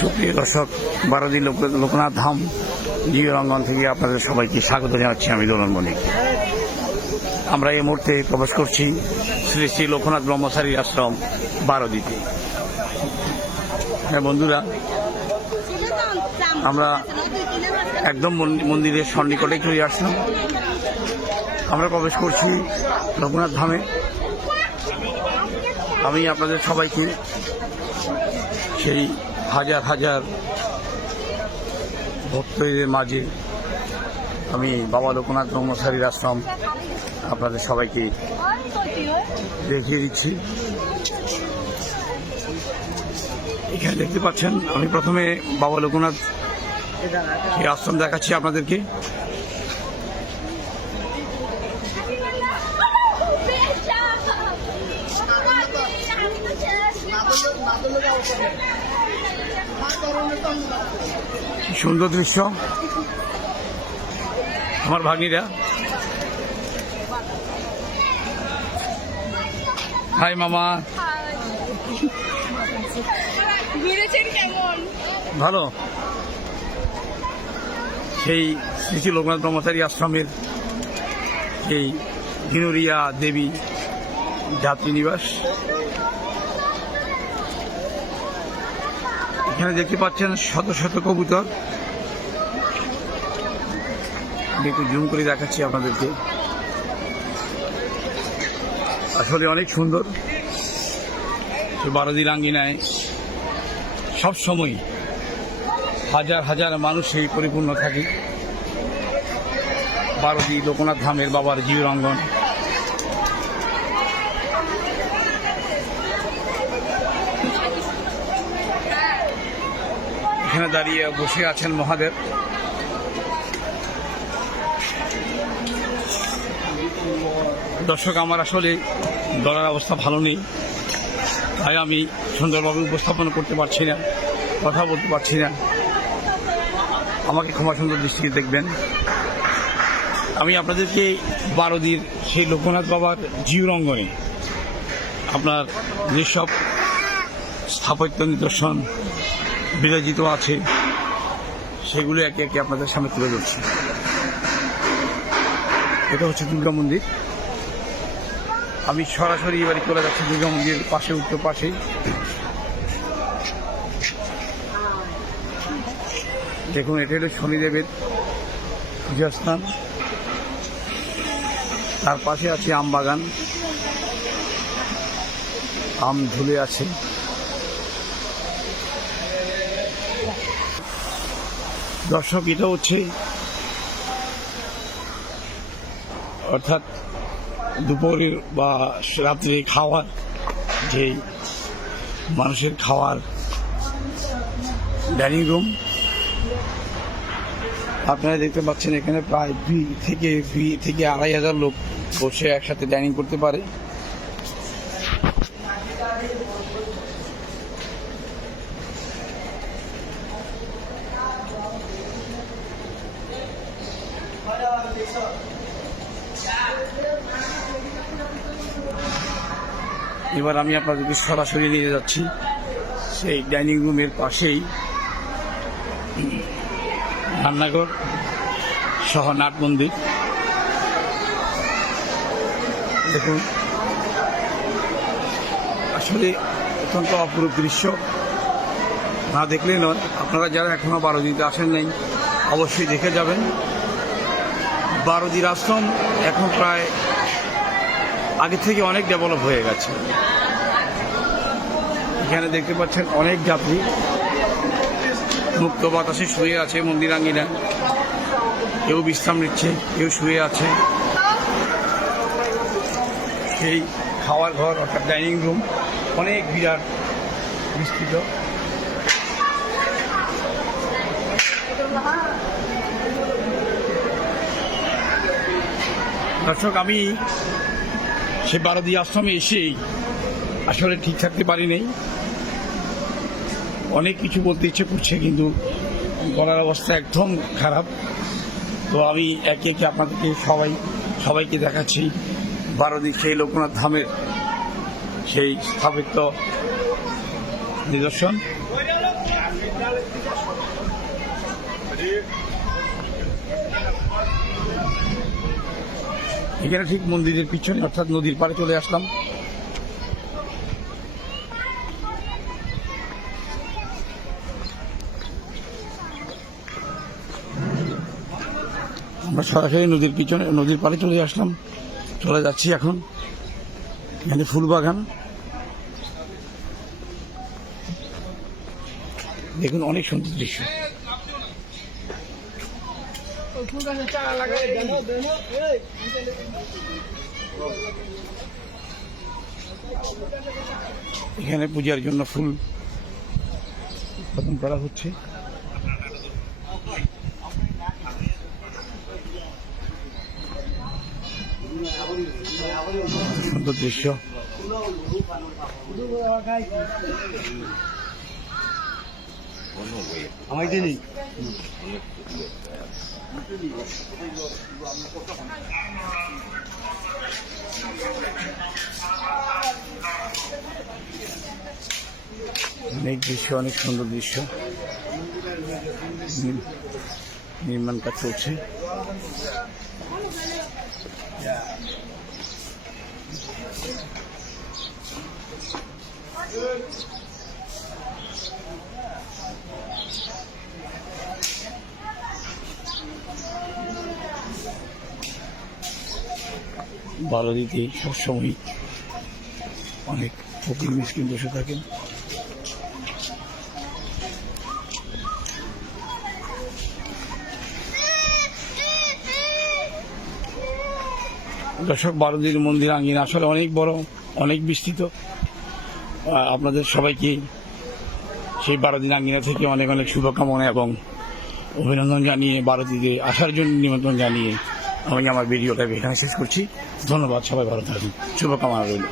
সুপ্রিয় দর্শক, বারোদি লোকনাথ ধাম জিও রঙ্গন থেকে আপনাদের সবাইকে স্বাগত জানাচ্ছি। আমি দোলন মনিক। আমরা এই মুহূর্তে প্রবেশ করছি শ্রী শ্রী লোকনাথ ব্রহ্মচারী আশ্রম বারোদিতে। হ্যাঁ বন্ধুরা, আমরা একদম মন্দিরের সন্নিকটে চলে আসলাম। আমরা প্রবেশ করছি লোকনাথ ধামে। আমি আপনাদের সবাইকে সেই হাজার হাজার ভক্তদের মাঝে আমি বাবা লোকনাথ ব্রহ্মচারীর আশ্রম আপনাদের সবাইকে দেখিয়ে দিচ্ছি। এখানে দেখতে পাচ্ছেন, আমি প্রথমে বাবা লোকনাথ এই আশ্রম দেখাচ্ছি আপনাদেরকে। সুন্দর দৃশ্য। আমার ভাগ্নিরা, হাই মামা। ভালো। সেই শ্রী শ্রী লোকনাথ ব্রহ্মচারী আশ্রমের সেই ঘিনুরিয়া দেবী যাত্রী নিবাস। এখানে দেখতে পাচ্ছেন শত শত কবুতর। আমি একটু জুম করে দেখাচ্ছি আপনাদেরকে। আসলে অনেক সুন্দর। বারোদির আঙ্গিনায় সবসময় হাজার হাজার মানুষই পরিপূর্ণ থাকে। বারোদি লোকনাথ ধামের বাবার জিও রঙ্গন। এখানে দাঁড়িয়ে বসে আছেন মহাদেব। দর্শক, আমার আসলে গলার অবস্থা ভালো নেই, তাই আমি সুন্দরভাবে উপস্থাপন করতে পারছি না, কথা বলতে পারছি না। আমাকে ক্ষমা সুন্দর দৃষ্টিতে দেখবেন। আমি আপনাদেরকে বারোদির সেই লোকনাথ বাবার জিও রঙ্গনে আপনার যেসব স্থাপত্য নিদর্শন বিরাজিত আছে সেগুলো একে একে আপনাদের সামনে তুলে ধরছি। এটা হচ্ছে দুর্গা মন্দির। আমি সরাসরি এবারে চলে যাচ্ছি দুর্গা মন্দিরের পাশে, উত্তর পাশেই। দেখুন, এটা হলো শনিদেবের পূজাস্থান। তার পাশে আছে আম বাগান, আম ঝুলে আছে। দর্শক, এটা হচ্ছে অর্থাৎ দুপুরের বা রাত্রে খাওয়ার, যে মানুষের খাওয়ার ডাইনিং রুম। আপনারা দেখতে পাচ্ছেন এখানে প্রায় 2 থেকে 2,500 লোক বসে একসাথে ডাইনিং করতে পারে। এবার আমি আপনাদেরকে সরাসরি নিয়ে যাচ্ছি সেই ডাইনিং রুমের পাশেই রান্নাঘর সহ নাট মন্দির। দেখুন, আসলে অত্যন্ত অপরূপ দৃশ্য, না দেখলে নয়। আপনারা যারা এখনো বারোদিতে আসেন নাই, অবশ্যই দেখে যাবেন। বারোদির আশ্রম এখন প্রায় আগে থেকে অনেক ডেভেলপ হয়ে গেছে। এখানে দেখতে পাচ্ছেন অনেক যাত্রী মুক্ত বাতাসে শুয়ে আছে মন্দির আঙ্গিনায়। কেউ বিশ্রাম নিচ্ছে, কেউ শুয়ে আছে। সেই খাওয়ার ঘর অর্থাৎ ডাইনিং রুম অনেক বিরাট বিস্তৃত। দর্শক, আমি সে বারোদি আশ্রমে এসেই আসলে ঠিক থাকতে পারি নাই। অনেক কিছু বলতে ইচ্ছে করছে, কিন্তু গলার অবস্থা একদম খারাপ। তো আমি একে একে আপনাদেরকে সবাইকে দেখাচ্ছি বারোদি সেই লোকনাথ ধামের সেই স্থাপিত নিদর্শন। এখানে ঠিক মন্দিরের পিছনে অর্থাৎ নদীর পাড়ে চলে আসলাম। আমরা সরাসরি নদীর পাড়ে চলে আসলাম, চলে যাচ্ছি এখন। এখানে ফুল বাগান দেখুন, অনেক সুন্দর দৃশ্য। এখানে পূজার জন্য ফুল উৎপাদন করা হচ্ছে। সুন্দর দৃশ্য। অনেক দৃশ্য, অনেক সুন্দর দৃশ্য। নির্মাণ কাজ চলছে। বালুদিতে সবসময় অনেক ফকির মিসকিন বসে থাকেন। দর্শক, বালুদির মন্দির আঙ্গিনা আসলে অনেক বড়, অনেক বিস্তৃত। আপনাদের সবাইকে সেই বালুদির আঙ্গিনা থেকে অনেক অনেক শুভকামনা এবং অভিনন্দন জানিয়ে, বালুদিতে আসার জন্য নিমন্ত্রণ জানিয়ে আমি আমার ভিডিওটা এখানে শেষ করছি। ধন্যবাদ, সবাই ভালো থাকুন, শুভকামনা রইল।